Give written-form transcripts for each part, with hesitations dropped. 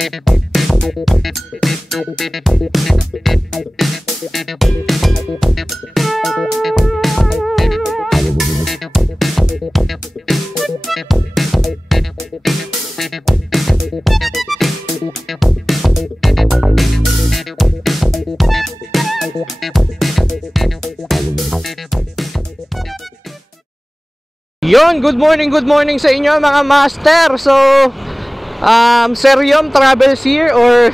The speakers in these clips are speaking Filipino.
Yon, good morning sa inyo mga master. So, Sir Yom Travels here or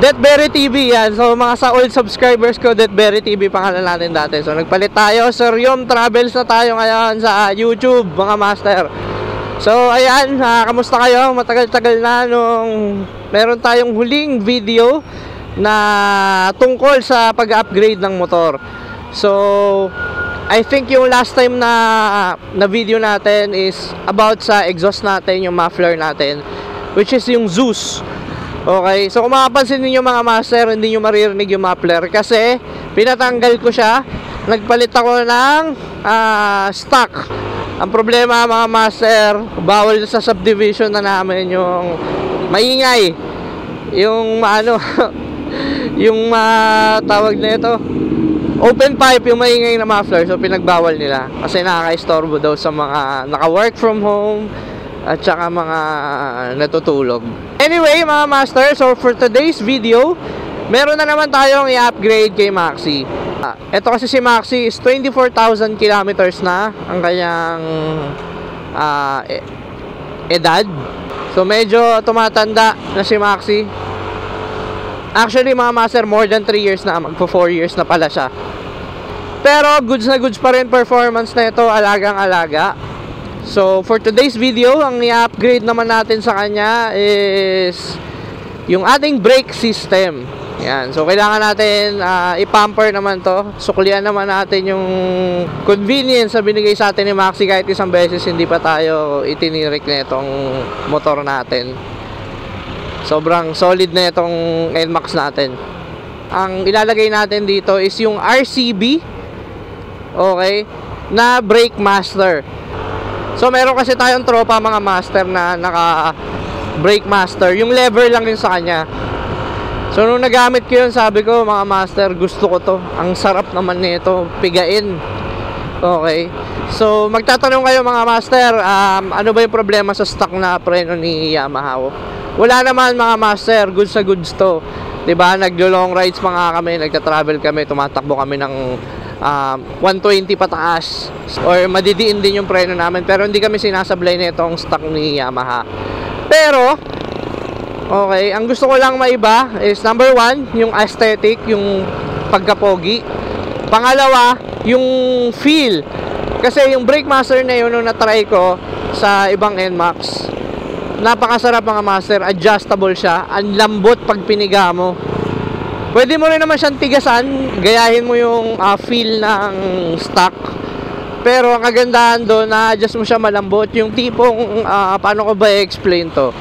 Deathberry TV yan. So, mga sa old subscribers ko, Deathberry TV pangalan natin dati. So, nagpalit tayo, Sir Yom Travels na tayo ngayon sa YouTube mga master. So, ayan, kamusta kayo? Matagal-tagal na nung meron tayong huling video na tungkol sa pag-upgrade ng motor. So, I think yung last time na video natin is about sa exhaust natin, yung muffler natin, which is yung Zeus. Okay, so kung makapansin niyo mga master, hindi nyo maririnig yung muffler kasi pinatanggal ko siya. Nagpalit ako ng stock. Ang problema mga master, bawal sa subdivision na namin yung maingay, yung yung tawag na ito, open pipe, yung maingay na muffler. So pinagbawal nila kasi nakaka-istorbo daw sa mga naka-work from home at saka mga natutulog. Anyway mga master, so for today's video, meron na naman tayong i-upgrade kay Maxi. Ito kasi si Maxi is 24,000 kilometers na ang kanyang edad. So medyo tumatanda na si Maxi. Actually mga master, more than 3 years na, magpo 4 years na pala siya. Pero goods na goods pa rin performance na ito, alagang alaga. So for today's video, ang i-upgrade naman natin sa kanya is yung ating brake system. Yan. So kailangan natin i-pamper naman to. Suklian naman natin yung convenience na binigay sa atin ni Maxi. Kahit isang beses hindi pa tayo itinirik na itong motor natin. Sobrang solid na itong NMAX natin. Ang ilalagay natin dito is yung RCB, okay, na brake master. So meron kasi tayong tropa mga master na naka brake master, yung lever lang yun sa kanya. So nung nagamit ko yun, sabi ko mga master, gusto ko to, ang sarap naman nito pigain. Okay, so magtatanong kayo mga master, ano ba yung problema sa stock na preno ni Yamaha? Wala naman mga master, goods na goods to. Diba, naglo-long rides mga kami, nagta-travel kami, tumatakbo kami ng 120 pataas. Or madidiin din yung preno namin. Pero hindi kami sinasablay na itong stock ni Yamaha. Pero, okay, ang gusto ko lang maiba is number 1, yung aesthetic, yung pagkapogi. Pangalawa, yung feel. Kasi yung brake master na yun, nung na-try ko sa ibang NMAX, napakasarap mga master, adjustable siya, ang lambot pag piniga mo. Pwede mo rin naman siyang tigasan, gayahin mo yung feel ng stock. Pero ang kagandahan doon, na-adjust mo siya malambot. Yung tipong, paano ko ba i-explain to?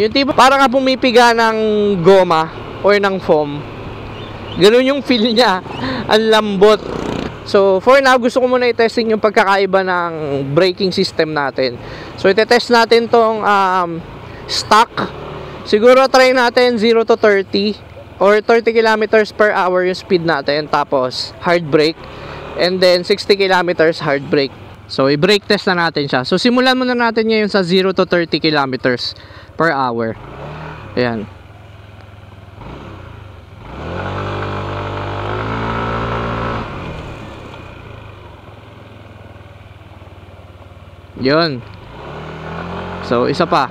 Yung tipo, parang ka pumipiga ng goma or ng foam. Ganun yung feel niya, ang lambot. So for now, gusto ko muna i-testing yung pagkakaiba ng braking system natin. So ite-test natin tong stock. Siguro try natin 0 to 30 or 30 kilometers per hour yung speed natin. Tapos hard brake. And then 60 kilometers hard brake. So i-brake test na natin siya. So simulan muna natin ngayon sa 0 to 30 kilometers per hour. Ayan. Yun. So isa pa.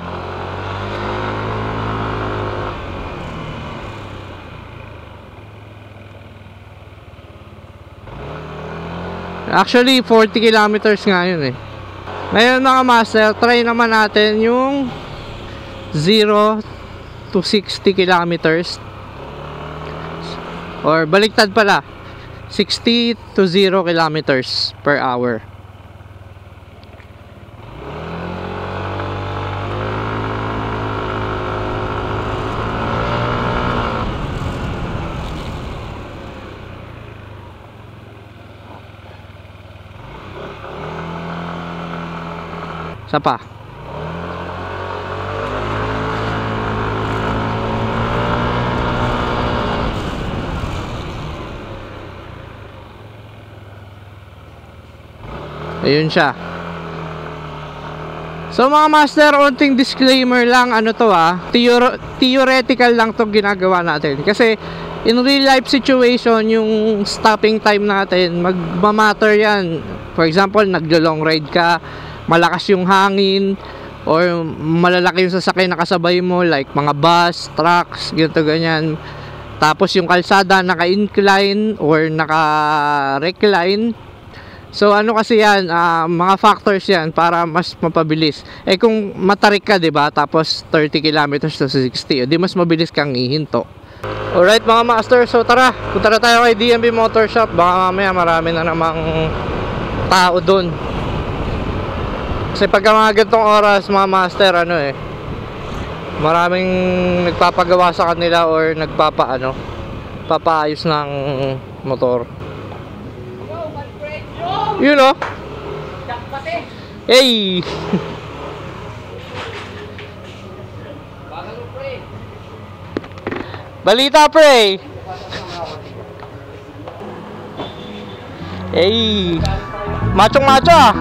Actually 40 kilometers nga yun eh. Ngayon mga master, try naman natin yung 0 to 60 kilometers. Or baliktad pala, 60 to 0 kilometers per hour. Isa pa. Ayun siya. So mga master, onting disclaimer lang, ano to theoretical lang to ginagawa natin. Kasi in real life situation, yung stopping time natin, magmamatter yan. For example, naglo-long ride ka, malakas yung hangin, or malalaki yung sasakyan na kasabay mo, like mga bus, trucks, ganito ganyan. Tapos yung kalsada naka-incline or naka-recline. So ano kasi yan, mga factors yan para mas mapabilis. Eh kung matarik ka, 'di ba? Tapos 30 kilometers to 60, di mas mabilis kang ihinto. Alright mga master, so tara, punta na tayo kay DNB Motor Shop. Baka mamaya marami na namang tao doon. Kasi pagka mga ganitong oras mga master, maraming nagpapagawa sa kanila or papaayos ng motor. You know? Hey! Balita pre! Hey! Machong macho ah!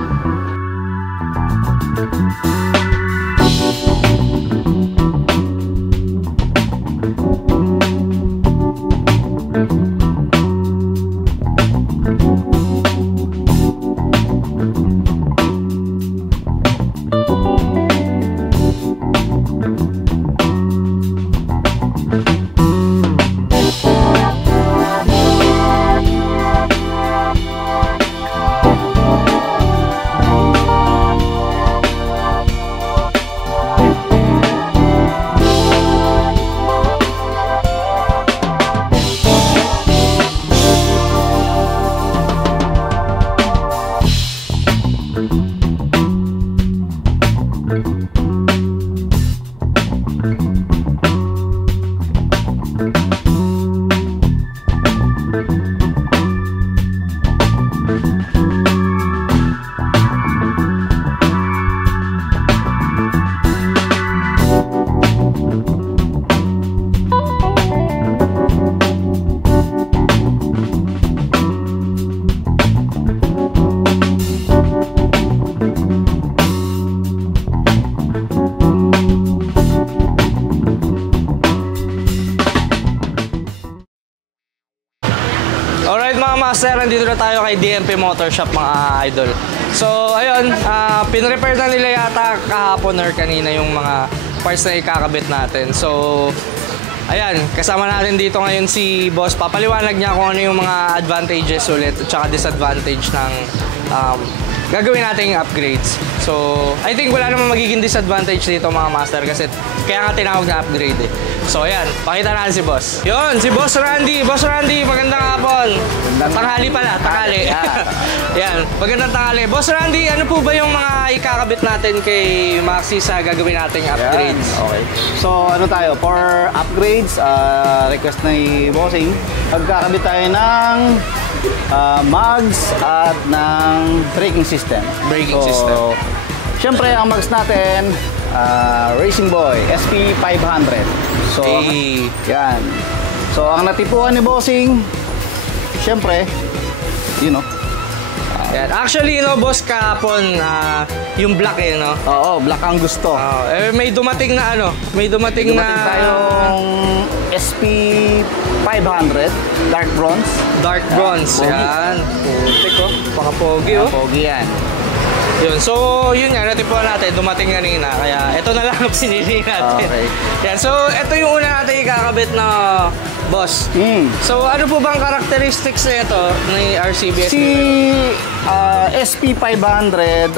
Alright mga master, nandito na tayo kay DNB Motor Shop mga idol. So ayun, pinrepair na nila yata kahapon or kanina yung mga parts na ikakabit natin. So ayan, kasama natin dito ngayon si Boss. Papaliwanag niya kung ano yung mga advantages ulit at saka disadvantage ng gagawin nating upgrades. So I think wala namang magiging disadvantage dito mga master kasi kaya nga tinawag na upgrade eh. So ayan, pakita natin si Boss. Yun, si Boss Randy. Boss Randy, magandang hapon. Tanghali pala, tanghali. Yan, magandang tanghali. Boss Randy, ano po ba yung mga ikakabit natin kay Maxi sa gagawin nating upgrades? Yan, okay. So ano tayo, for upgrades, request na ni Bossing, magkakabit tayo ng mags at ng braking system. Braking system. Siyempre, ang mags natin, Racing Boy SP 500. So, yan. So, ang natipuan ni Bossing, siyempre, you know. Yan. Actually, boss, kahapon, yung black no? Oo, black ang gusto. May dumating na may dumating na tayong SP 500, dark bronze. Dark bronze, yan. Putik oh, pakapogi oh. Pogi yan. Yun, so yun nga, natipuan natin, dumating kanina, kaya ito na lang ang pinili natin. Okay. Yan, so ito yung una natin ikakabit na boss. So ano po bang characteristics na ito ni RCB? Si SP 500,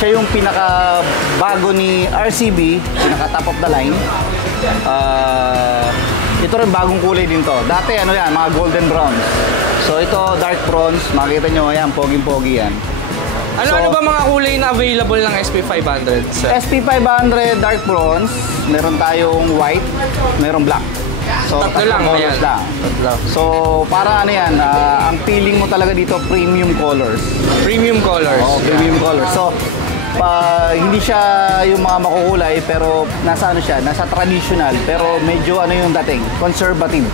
siya yung pinaka-bago ni RCB, pinaka-top of the line. Ito rin bagong kulay din to. Dati yan, mga golden brown. So ito dark bronze, makita nyo yan, poging-pogi yan. Ano ba mga kulay na available ng SP500? SP 500 dark bronze, meron tayong white, meron black. So tatlo lang, ayan. So para yan, ang feeling mo talaga dito premium colors. Premium colors. Oh, premium colors. So hindi siya yung mga makukulay pero nasa nasa traditional pero medyo yung dating, conservative.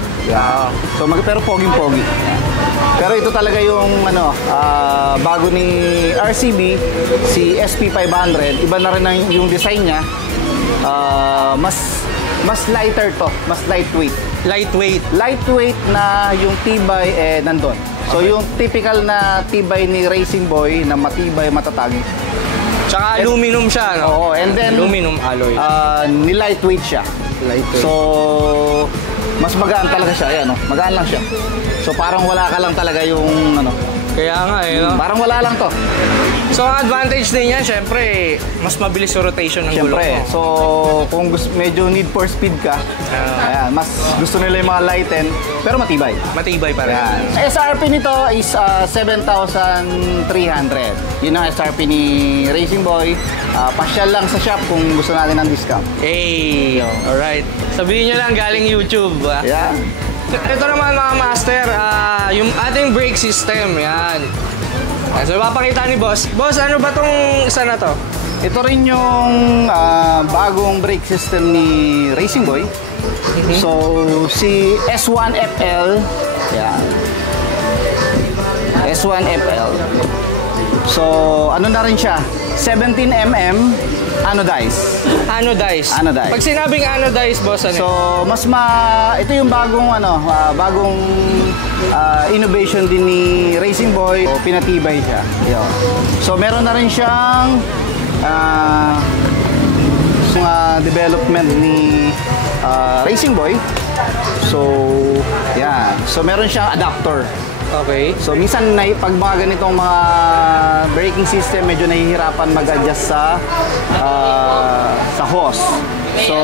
So pero poging-pogi. Pero ito talaga yung bago ni RCB, si SP500. Iba na rin yung design niya. Mas lighter to, mas lightweight. Lightweight na yung tibay nandun. So yung typical na tibay ni Racing Boy na matibay, matatag. Tsaka aluminum siya, no? Oo, and then aluminum alloy. Ni lightweight siya. So mas magaan talaga siya, ayan, no? Magaan lang siya. So parang wala ka lang talaga yung Kaya nga no? Parang wala lang to. So ang advantage din yan, syempre, mas mabilis yung rotation ng gulong mo. So kung medyo need for speed ka, ayan, mas gusto nila yung mga lighten, pero matibay. Matibay pa rin. Ayan. SRP nito is 7,300. Yun ang SRP ni Racing Boy. Pasyal lang sa shop kung gusto natin ng discount. Hey, alright. Sabihin nyo lang galing YouTube. Yeah. Ito naman mga master, yung ating brake system, yan. So papakita ni Boss. Boss, ano ba tong isa na to? Ito rin yung bagong brake system ni Racing Boy. So si S1FL, yan. S1FL. So ano na rin siya? 17mm anodized. Anodized. Pag sinabing anodized, boss, ano? So, ito yung bagong innovation din ni Racing Boy. So, pinatibay siya. Yun. So, meron na rin siyang development ni Racing Boy. So, yan. So, meron siyang adapter. Okay. So minsan pag mga ganitong mga braking system, medyo nahihirapan mag-adjust sa hose. So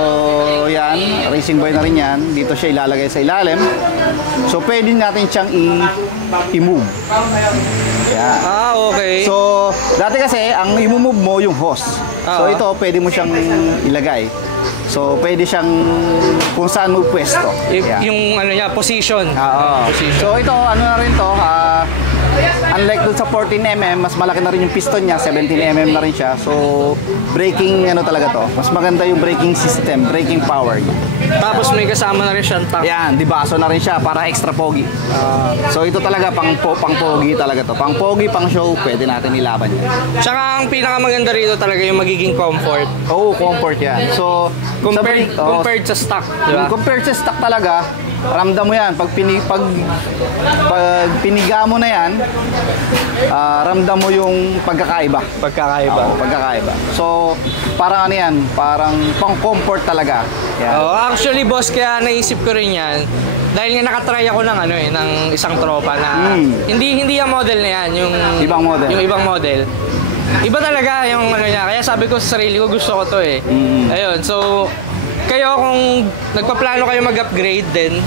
yan, Racing Boy na rin yan. Dito siya ilalagay sa ilalim. So pwede natin siyang i-move. Yan. Okay. So dati kasi ang i-move mo yung hose. So ito pwede mo siyang ilagay. So pwede siyang kung saan mo pwesto. Yung position. Position. So ito na rin to, unlike dun sa 14mm, mas malaki na rin yung piston niya, 17mm na rin siya. So braking talaga to. Mas maganda yung braking system, braking power niya. Tapos may kasama na rin siyang tank. Yan, dibaso na rin siya para extra pogi. So ito talaga pang pogi talaga to. Pang pogi, pang show, pwede natin ilaban yan. Tsaka ang pinakamaganda rito talaga yung magiging comfort. Comfort yan. So compared sa stock, diba? Compared sa stock talaga, ramdam mo yan. Pag piniga mo na yan, ramdam mo yung pagkakaiba. Pagkakaiba. So, parang yan, parang pang-comfort talaga. Actually, boss, kaya naisip ko rin yan. Dahil nga nakatry ako ng isang tropa na hindi yung model na yan, yung ibang model. Iba talaga yung niya. Kaya sabi ko sa sarili ko, gusto ko to eh. Ayun, so kayo kung nagpaplano kayo mag-upgrade din,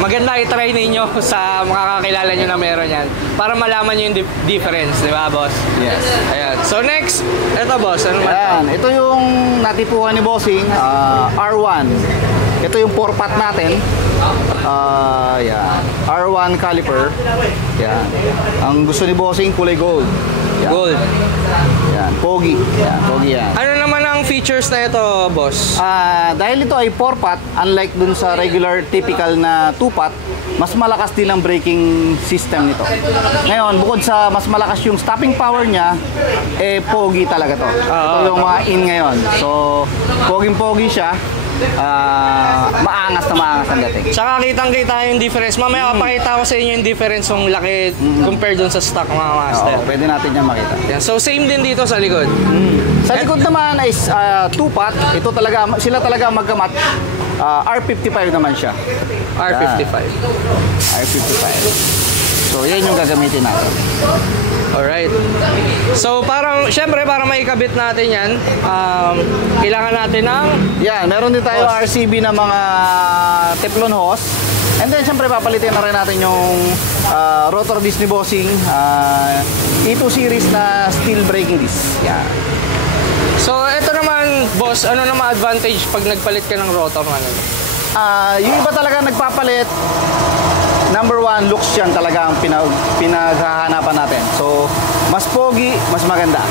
maganda i-try ninyo sa makakakilala nyo na meron yan para malaman nyo yung difference, di ba, boss? Yes. Ayan. So next, ito boss, ano man? Ayan, ito yung natipuan ni Bossing, R1. Ito yung 4-pot natin. Yan. R1 caliper. Yan. Ang gusto ni Bossing, kulay gold. Yan. Gold. Yan, pogi. Yan, pogi yan. Ano naman ang features na ito, boss? Dahil ito ay 4-pot, unlike dun sa regular typical na 2-pot, mas malakas din ang braking system nito. Ngayon, bukod sa mas malakas yung stopping power niya, pogi talaga to. Ito yung mga in ngayon. So, poging-pogi siya. Maangas ang dating. Saka kitang-kita yung difference. Mamaya papakita ko sa inyo yung difference ng laki compared dun sa stock, mga master. Pwede natin yan makita. Yan. So same din dito sa likod. Sa likod naman is 2-pot. Ito talaga, sila talaga magkamat. R55 naman siya. R55. R55. So yan yung gagamitin natin. Alright. So syempre para maikabit natin yan, kailangan natin ng... Yan, meron din tayo RCB na mga Teflon hose. And then syempre papalitin na rin natin yung rotor disc ni Bossing, E2 series na steel braking disc. Yan. So ito naman, boss, ano naman advantage pag nagpalit ka ng rotor man? Yung iba talaga nagpapalit, number one, looks yan talaga ang pinaghahanapan natin. So, mas pogi, mas maganda.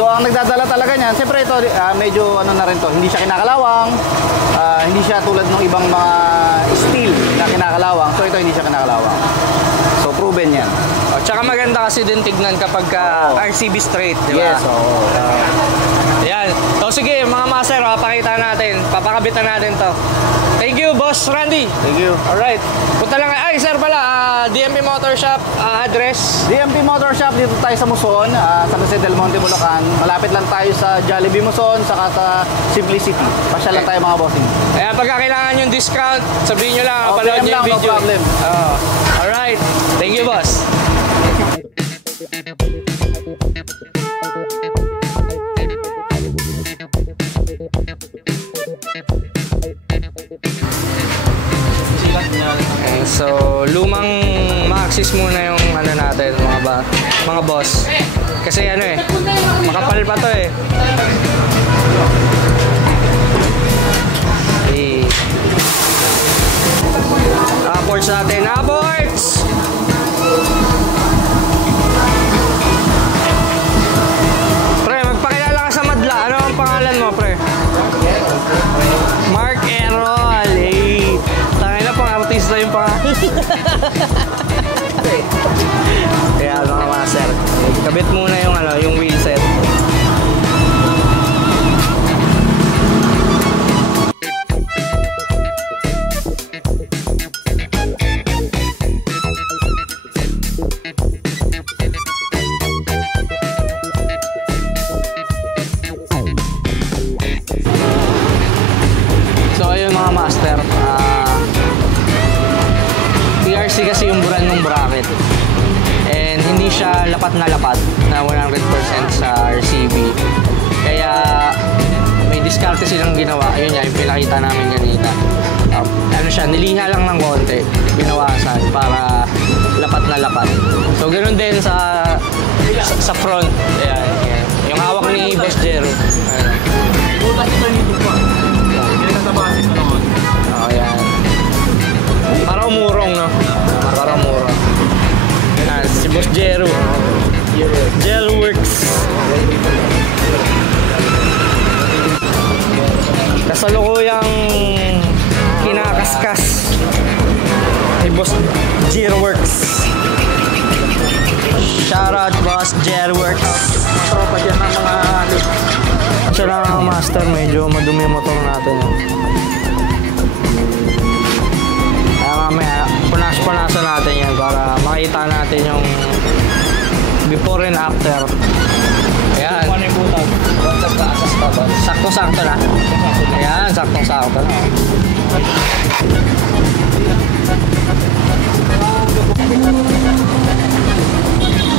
So, ang nagdadala talaga niyan, siyempre ito, medyo na rin to, hindi siya kinakalawang, hindi siya tulad ng ibang mga steel na kinakalawang. So, ito hindi siya kinakalawang. So, proven yan. Tsaka maganda kasi din tignan kapag RCB straight, di ba? Yes, oo. Ayan. So sige, mga master, papakita natin. Papakabitan natin to. Thank you, Boss Randy. Thank you. Alright. Punta lang. Ay, sir pala, DMP Motor Shop, address. DMP Motor Shop, dito tayo sa Muson, San Jose del Monte, Bulacan. Malapit lang tayo sa Jollibee Muson, saka sa Simplicity. Pasya lang tayo mga bossing. Ayan, pagka kailangan yung discount, sabihin nyo lang, panood nyo yung video. No problem. Alright. Thank you, boss. Okay, so lumang Maxis muna yung ano natin mga boss. Kasi ano makapal pa to Apports natin, apports! Pre, magpakilala ka sa madla. Ano ang pangalan mo, pre? Mark Errol. Tangina na pang artista yung pangalan. Kaya mga master, kabit muna yung yung wheel set. Master, PRC kasi yung brand ng bracket and hindi siya lapat na 100% sa RCB, kaya may diskarte silang ginawa. Ayun nga yung pinakita namin kanina, ano siya, niliha lang ng konti, binawasan para lapat na lapat. So ganoon din sa front. Ayan, ayan. Yung hawak ni Boss Jero, ayan. Para umurong, no? Para umurong. Ayan, si Boss Jero. Gelworks. Kasalukuyang kinakaskas ni Boss Gelworks. Shoutout Boss Gelworks. Tropa dyan ng mga Tsara mga master, medyo madumi yung motor natin. Kaya mamaya, punas-punasan natin yan para makita natin yung before and after. Ayan. Sakto-sakto na. Ayan, sakto-sakto na.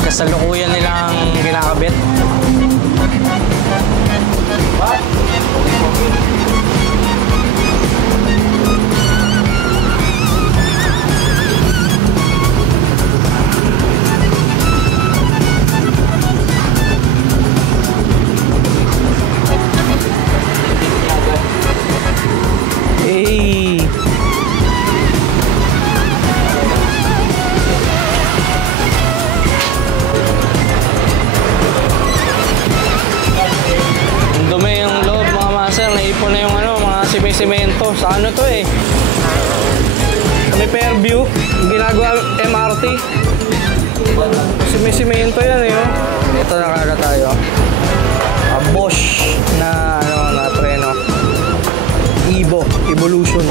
Kasalukuyan nilang kinakabit. Semento. Sa ano to may Fairview. Ginagawa MRT. Semento yan Ito nakaka tayo. Bosch na na treno. Evolution.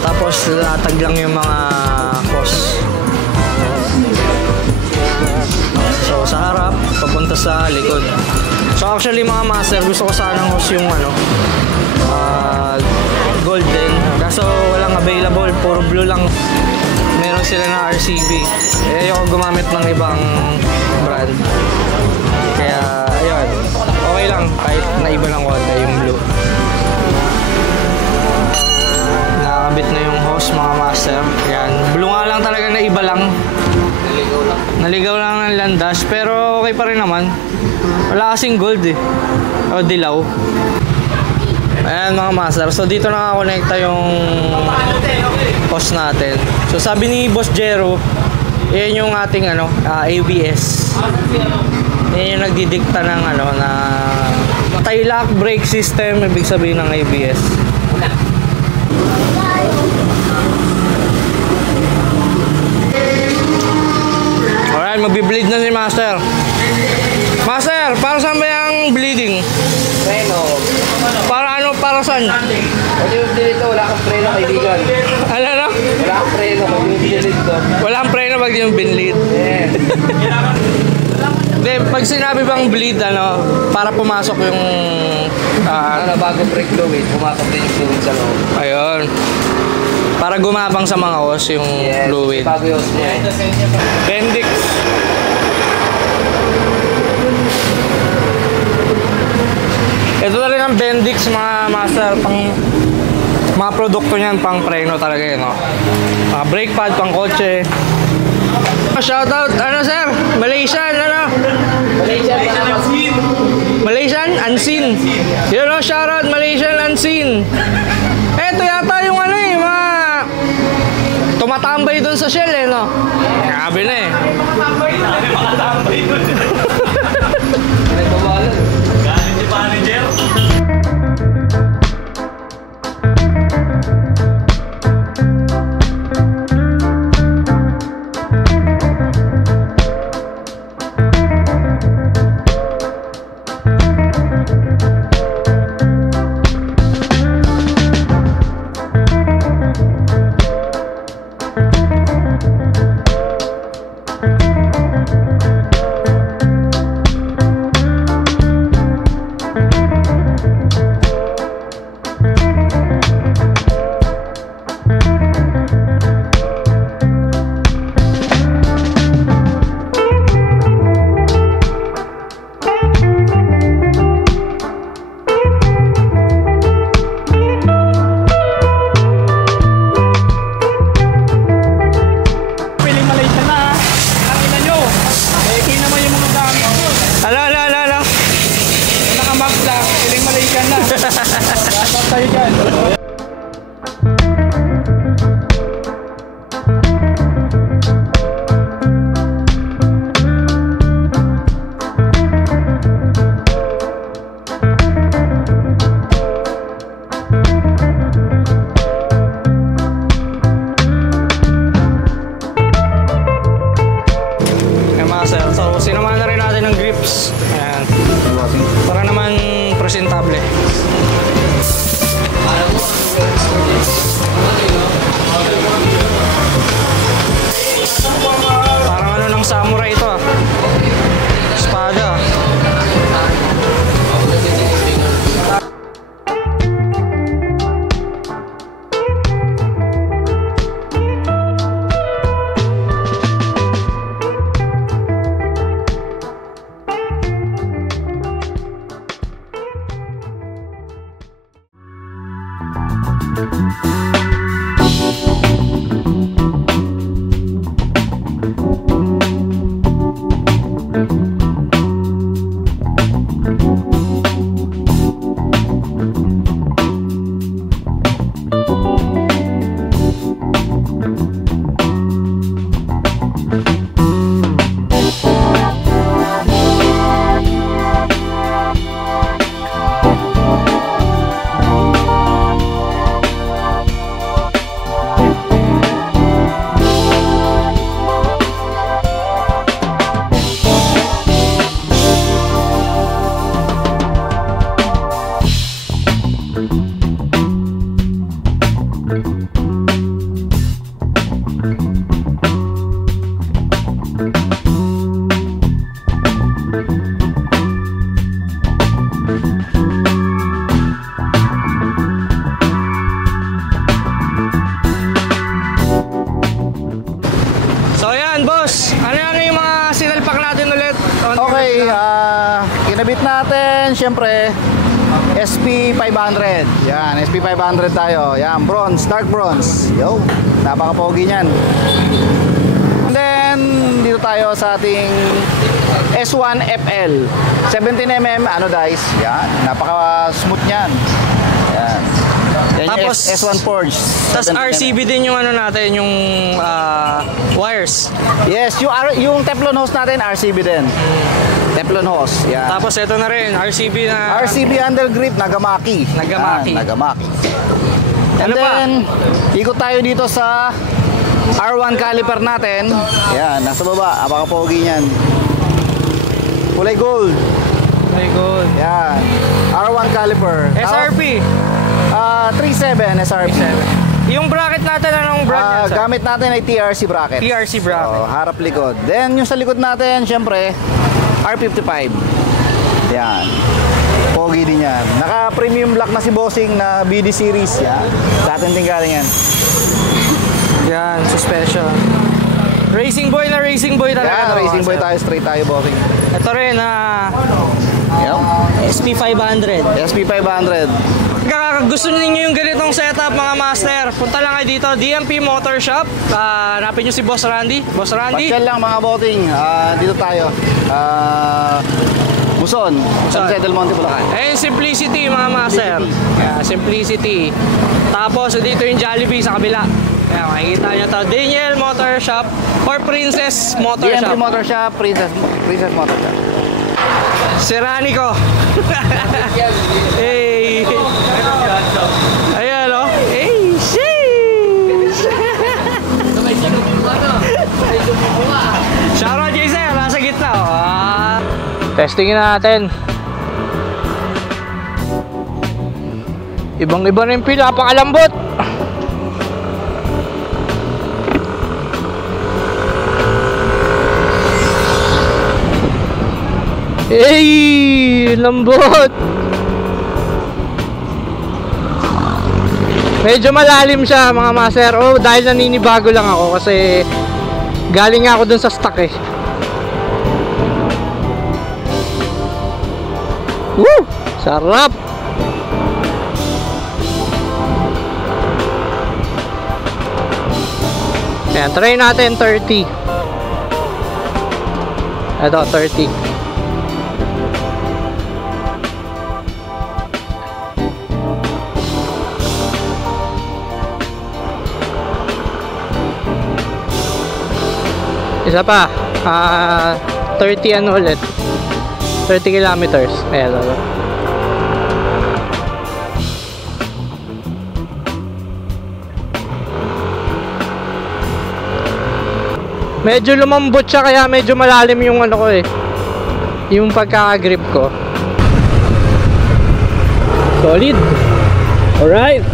Tapos latag lang yung mga hose. So sa harap, papunta sa likod. So actually mga master, gusto ko sanang hose yung golden. Kaso walang available, puro blue lang. Meron sila na RCB. Ayoko gumamit ng ibang brand. Kaya ayun, okay lang kahit naiba ng konti yung blue. Nakakabit na yung hose mga master. Yan, blue nga lang talaga na iba lang. Naligaw lang ng landas, pero okay pa rin naman. Wala kasing gold o dilaw. Ayan mga master, so dito nakakonekta yung hose natin. So sabi ni Boss Jero, yan yung ating ABS. Yan yung nagdidikta ng na Anti-lock brake system, ibig sabihin ng ABS. Alright, magbi-bleed na si Master. Master, para saan ba yung bleeding? Preno. Para ano, para saan? Pwede yung dito, wala kang preno, kaibigan. Ano, ano? Wala kang preno, pwede yung dito. Wala kang preno pag di mo binlead. Yes. Hindi, pag sinabi bang bleed, ano, para pumasok yung... Bago brake fluid, pumasok din yung fluid sa loob. Ayun. Para gumapang sa mga hose yung fluid. Bago yung hose niya. Bendix. Ito talaga ang Bendix, mga master, pang mga produkto niyan, pang preno talaga yun, no? Mga brake pad, pang kotse. Shoutout, ano sir? Malaysian, ano? Malaysian Unseen. Yun, no? Shoutout, Malaysian Unseen. Eto yata yung ano eh, mga tumatambay dun sa Shell eh, no? Grabe na eh. Makatambay doon. May bawalan. Galing si manager. Tayo dyan. So, sinamahan na rin natin ng grips. Ayan. Para naman presentable. Parang ano ng samurai ito ah. Espada. Okay, kinabit natin, syempre, SP500. Yan, SP500 tayo. Yan, bronze, dark bronze. Yo, napaka-pogi niyan. And then, dito tayo sa ating S1 FL. 17mm anodized. Yan, napaka-smooth niyan. Yan. Yan Tapos, yung S1 Forge. Tapos 17mm. RCB din yung ano natin, yung wires. Yes, yung Teflon hose natin, RCB din. Teflon hose. Yan. Tapos ito na rin, RCB na... RCB handle grip, Nagamaki. Nagamaki. Yan, Nagamaki. And Ano pa? then, ikot tayo dito sa R1 caliper natin. Yan, nasa baba. Apaka-pogi niyan. Kulay gold. Very good. Yan. R1 caliper. SRP. 37 SRP. Yung bracket natin, anong brand yan, sir? Gamit natin ay TRC bracket. TRC bracket. So, harap likod. Then, yung sa likod natin, syempre, R55. Yan. Pogi din yan. Naka-premium black na si Bossing na BD series. Yan. Sa atin din galing yan. Yan, suspension. Racing boy talaga. Yan, to, racing boy sir. tayo, straight tayo, Bossing. Ito rin, Yan. SP500. SP500. Gusto ninyo yung ganitong setup, mga master, punta lang kayo dito, DMP Motor Shop. Hanapin nyo si Boss Randy. Boss Randy. Pasyal lang mga boting. Dito tayo. Buson. San Jose del Monte, Bulacan. Ayun, Simplicity, mga master. Yeah, Simplicity. Tapos, dito yung Jollibee sa kabila. Ayan, makikita nyo to. Daniel Motor Shop or Princess Motor DMP Shop. Motor Shop, Princess Motor Shop. Si Rani ko. Hey. Ayan, o. Hey, sheesh. Shoutout, Jason. Nasa gitna, o. Testingin natin. Ibang-iba na yung pila. Napakalambot. Hey, lambot. Medyo malalim siya, mga master. Oh, dahil naninibago lang ako kasi galing nga ako dun sa stock eh. Woo! Sarap. Ayan, try natin 30. Ito, 30. Isa pa, 30 ano ulit, 30 kilometers. Ayan, medyo lumambot siya kaya medyo malalim yung ano ko eh, yung pagkakagrip ko. Solid. Alright.